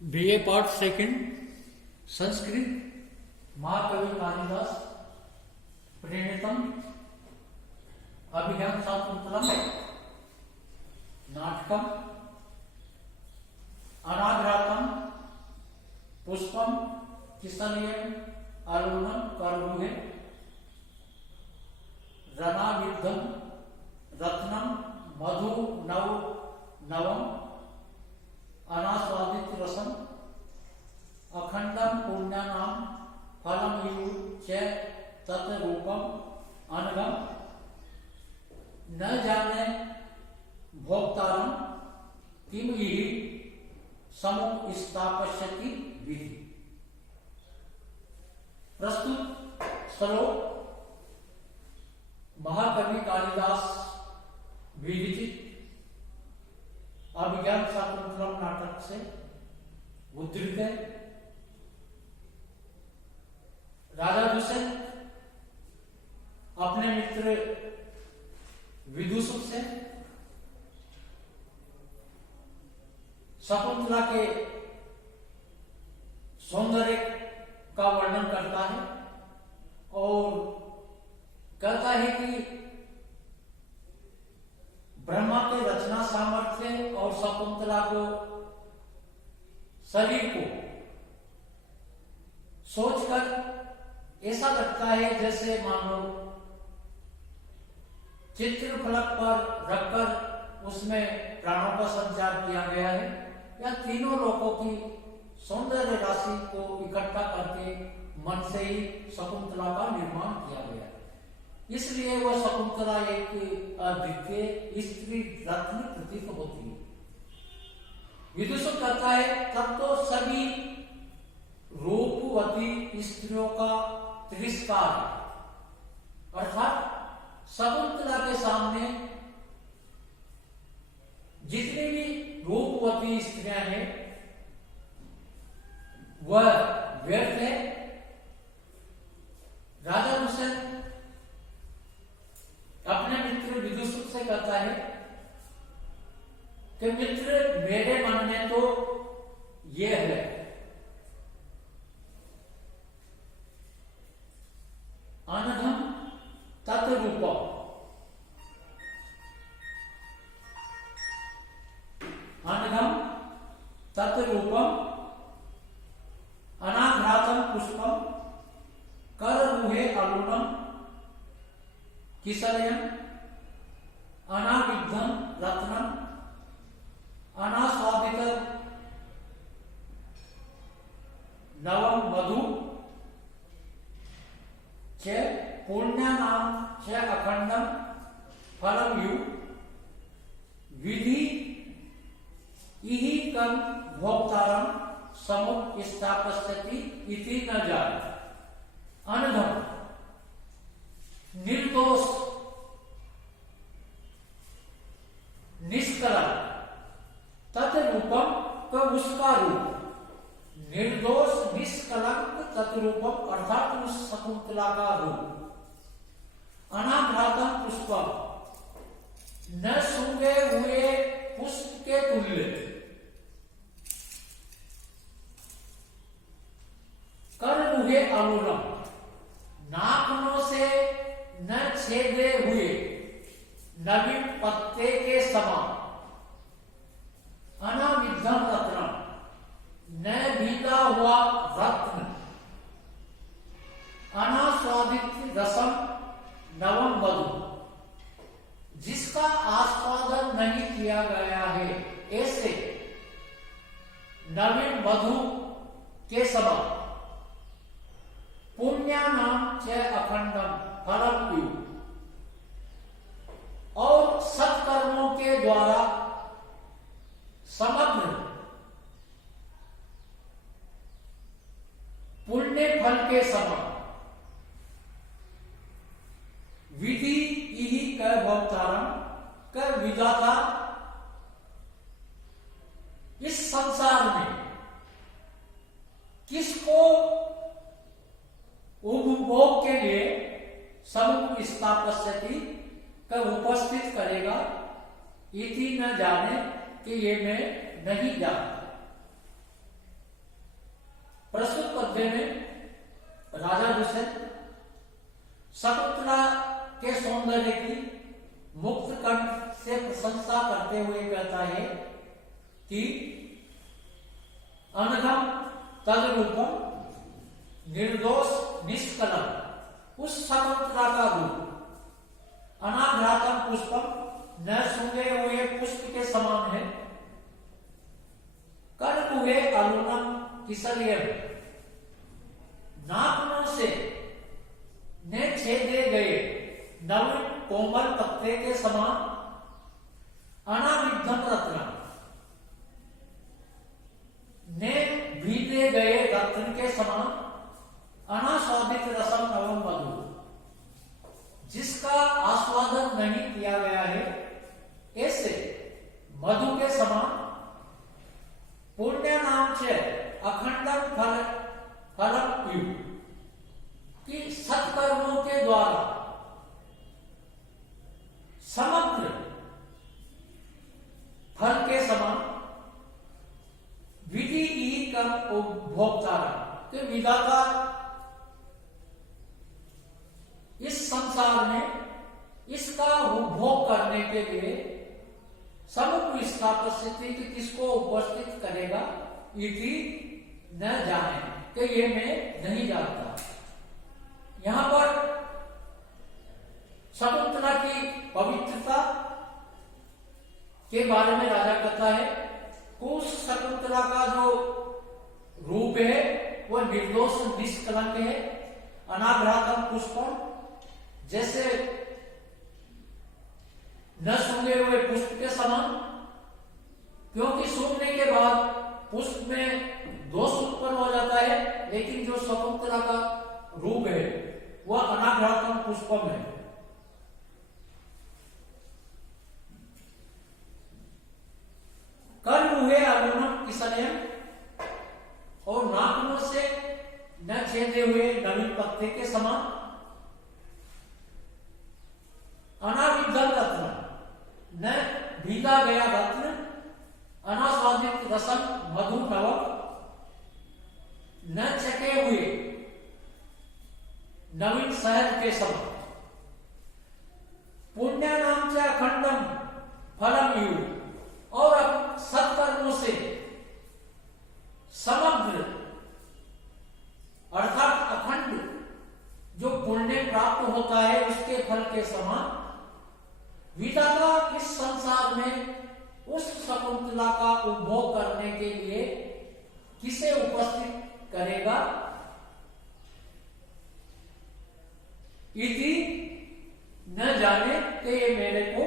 BA part second Sanskrit महाकवि कालिदास प्रणीतम अभिज्ञान शाकुंतलम नाटकम अनाघ्रातम पुष्पम किसनियम अरुणम कर्मुहे रणाविद्धम रत्नम मधु नव नवम अनास्वादित रसम अखंडम पुण्यानाम फलम यु च तत्रूपम अनगम न जाने भोक्तारम किम यही समो स्थापश्यति विधि। प्रस्तुत श्लोक महाकवि कालिदास विरचित अभिज्ञान शाकुंतलम नाटक से उद्धृत है। राजा दुष्यंत अपने मित्र विदूषक से शकुंतला के सौंदर्य का वर्णन करता है और कहता है कि ब्रह्मा के रचना सामर्थ्य और शकुंतला को शरीर को सोचकर ऐसा लगता है जैसे मानो चित्रफलक पर रखकर उसमें प्राणों का संचार किया गया है या तीनों लोगों की सौंदर्य राशि को इकट्ठा करके मन से ही शकुंतला का निर्माण किया गया है। इसलिए वह शकुंतला एक अद्वितीय स्त्री रत्न प्रतीत होती है। विदूषक कहता है तब तो सभी रूपवती स्त्रियों का तिरस्कार है, अर्थात शकुंतला के सामने जितनी भी रूपवती स्त्रियां हैं वह व्यर्थ है। राजा दुष्यंत अपने मित्र विदूषक से कहता है कि मित्र मेरे मन में तो यह है अनघम तत्रूपम, अनघम तत्रूपम अनाघ्रातम पुष्पम कररुहे अरुणम किसलयम अनाविद्धम रत्नम अनास्वादित नवम मधु च पुण्यानाम च अखंडम फलम यु विधि इहि कम भोक्तारम समुप स्थापस्यति इति न जाने। अनघम निर्दोष निष्कलंक तत्रूपम का उसका रूप, निर्दोष निष्कलंक तत्रूपम अर्थात उस शकुंतला का रूप, अनाघ्रातम पुष्पम न सूंघे हुए पुष्प के तुल्य, करमुहे अरुणम नाखूनों से न छेदे हुए नवीन पत्ते के समान, अनाविद्धम रत्नम न भीगा हुआ रत्न, अनास्वादित रसम नवम मधु जिसका आस्वादन नहीं किया गया है ऐसे नवीन मधु के समान, पुण्यानाम च अखंडम फलम यु और सत्कर्मों के द्वारा समग्र पुण्य फल के समान, विधि इहि कर भोक्तारम कर विधाता इस संसार में किसको उपभोग के लिए समुप स्थापस्यति कब उपस्थित करेगा इति न जाने कि ये मैं नहीं जानता। प्रस्तुत पद्य में राजा दुष्यंत शकुंतला के सौंदर्य की मुक्त कंठ से प्रशंसा करते हुए कहता है कि अनघम तद्रूपम निर्दोष निष्कलम, उस शकुंतला का रूप अनाघ्रातम पुष्पम, न सूंघे हुए पुष्प के समान है। कर हुए अरुणम किसलियम, नाखूनों से ने छेदे गए नवीन कोमल पत्ते के समान। अनाविद्धम रत्न, ने भीगे गए रत्न के समान। अनास्वादित रसम एवं मधु, जिसका आस्वादन नहीं किया गया है, ऐसे मधु के समान। पुण्य नाम से अखंडम फल फलम यु, कि सत्कर्मों के द्वारा समग्र फल के समान। विधि की कर्म उपभोक्ता के विधाता इस संसार में इसका उपभोग करने के लिए समग्र स्थापस्थिति कि किसको उपस्थित करेगा इति न जाने, कि ये मैं नहीं जानता। यहां पर शकुंतला की पवित्रता के बारे में राजा कहता है। उस शकुंतला का जो रूप है वह निर्दोष निष्कलंक है। अनाघ्रातम पुष्पम, जैसे न सूंघे हुए पुष्प के समान, क्योंकि सूंघने के बाद पुष्प में दोष उत्पन्न हो जाता है, लेकिन जो शकुंतला का रूप है वह अनाघ्रातम पुष्पम है। कर हुए अरुणम किसलयम, और नाखूनों से न छेदे हुए नवीन पत्ते के समान। अनाविद्धम रत्न, न भीगा गया रत्न। अनास्वादित रसम मधु नवक, न चके हुए नवीन शहद के समान। पुण्य नाम से अखंडम फलम यु, और सत्कर्मों से समग्र अर्थात अखंड जो पुण्य प्राप्त होता है उसके फल के समान। विधाता इस संसार में उस शकुंतला का उपभोग करने के लिए किसे उपस्थित करेगा इति न जाने, कि ये मेरे को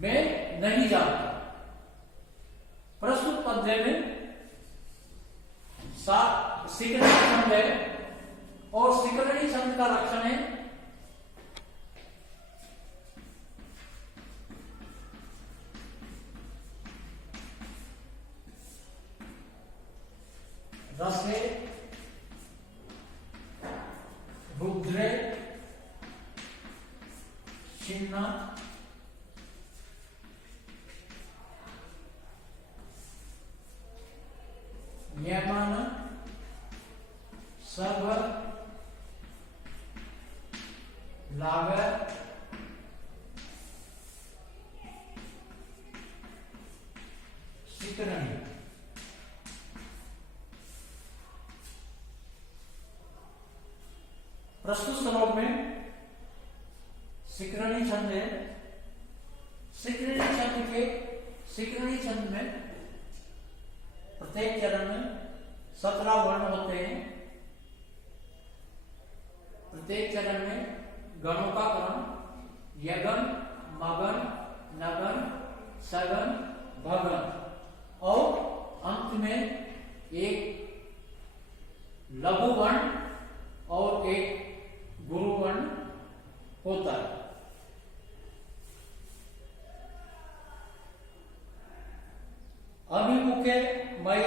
मैं नहीं जानता। प्रस्तुत पद्य में सिकरणी छंद है, और सिकरणी छंद का लक्षण है रसे रुद्रे छिन्ना यमन सब लागर सिकरणी। प्रस्तुत श्लोक में सिकरणी छंद है। सिकरणी छंद में प्रत्येक चरण में 17 वर्ण होते हैं। प्रत्येक चरण में गणों का क्रम यगन, मगन, नगन, सगन, भगन, और अंत में एक लघु वर्ण और एक गुरु वर्ण होता है। अभिमुखे मय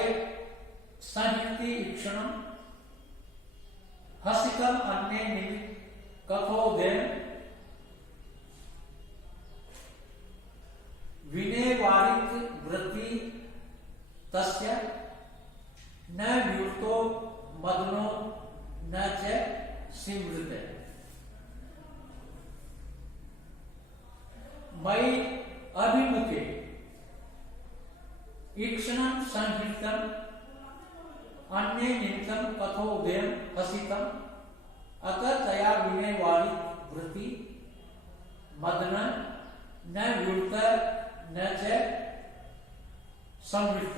साहित्य ईक्षण हसिकम अन्य निमित्त कथोदेन विनय वारित वृत्ति तस्य न व्युतो मदनो न च सिमृते। मयि अभिमुखे ईक्षणं संहृतं अन्ये निमित्तं कथोदयं हसितम् अतः तया विनयवारी वृत्ति मदन न व्युत न च संवृत्त।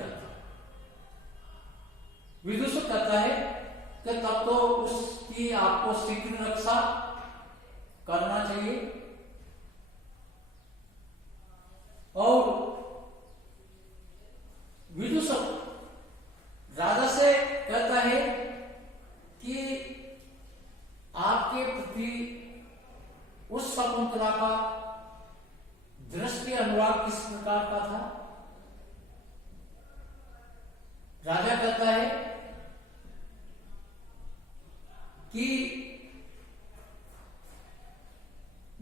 विदुषक कहता है कि तब तो उसकी आपको शीघ्र रक्षा करना चाहिए और विदुषक राजा से कहता है कि आपके प्रति उस शकुंतला का दृष्टि अनुराग किस प्रकार का था। राजा कहता है कि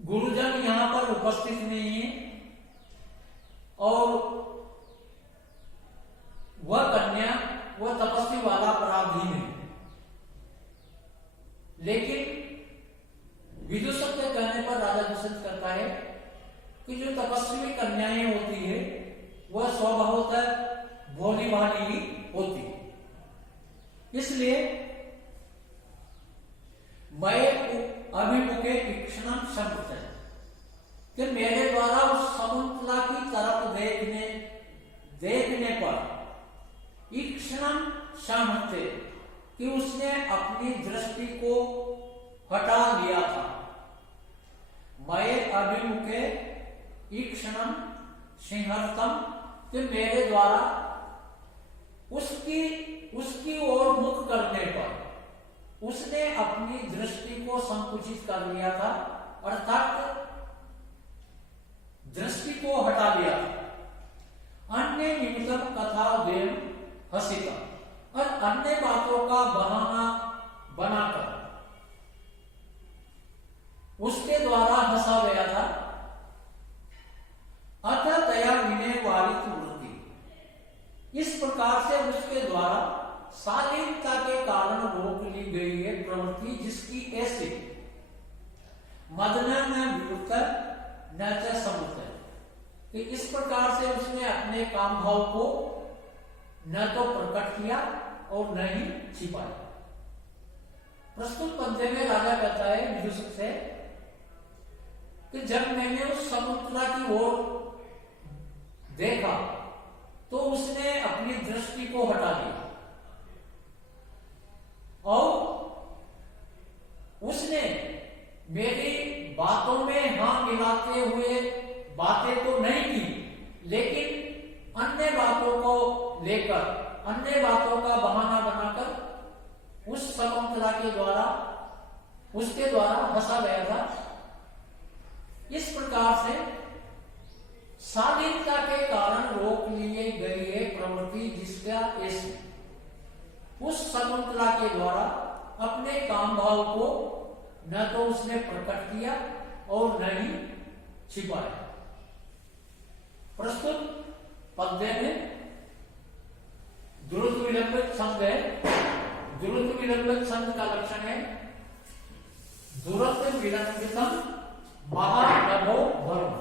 गुरुजन यहां पर उपस्थित नहीं है और वह कन्या वह तपस्वी वाला अपराधी है, लेकिन विदुषक के कहने पर राजा दूषित करता है कि जो तपस्वी कन्याएं होती है वह स्वभावतः भोली भाली ही होती है, इसलिए मैं अभिमुखे ईक्षणं संप्रचय कि मेरे द्वारा उस शकुंतला की तरफ देखने पर ईक्षणं संहृते कि उसने अपनी दृष्टि को हटा लिया था। मैं अभिमुखे ईक्षणं संहृतं कि मेरे द्वारा उसकी ओर मुख करने पर उसने अपनी दृष्टि को संकुचित कर लिया था, अर्थात दृष्टि को हटा लिया था। अन्य निमित्तम कथा देव हसिता और अन्य बातों का बहाना बनाकर उसके द्वारा हंसा गया था। अतः तया विनय वारित वृत्ति, इस प्रकार से उसके द्वारा शालीनता के कारण रोक ली गई है प्रवृत्ति, जिसकी ऐसे मदन न विवृत न च समुत, कि इस प्रकार से उसने अपने काम भाव को न तो प्रकट किया और न ही छिपाया। प्रस्तुत पद्य में राजा कहता है विदुषक से कि जब मैंने उस शकुंतला की ओर देखा तो उसने अपनी दृष्टि को हटा लिया और उसने मेरी बातों में हां मिलाते हुए बातें तो नहीं की, लेकिन अन्य बातों को लेकर अन्य बातों का बहाना बनाकर उस शकुंतला के द्वारा उसके द्वारा हंसा गया था। इस प्रकार से शालीनता के कारण रोक लिए गई है प्रवृत्ति, जिसका इस उस शकुंतला के द्वारा अपने काम भाव को न तो उसने प्रकट किया और न ही छिपाया। प्रस्तुत पद्य में द्रुत विलंबित छंद है। द्रुत विलंबित छंद का लक्षण है दुरत विलंबितम महानभो भर्म।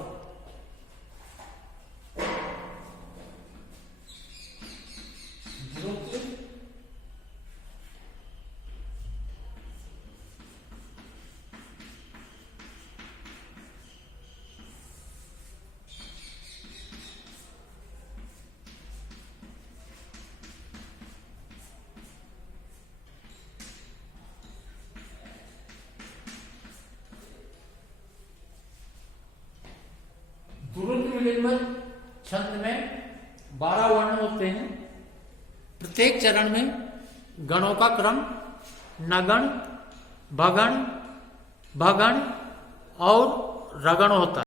छंद में 12 वर्ण होते हैं। प्रत्येक चरण में गणों का क्रम नगण, भगण, भगण और रगण होता है।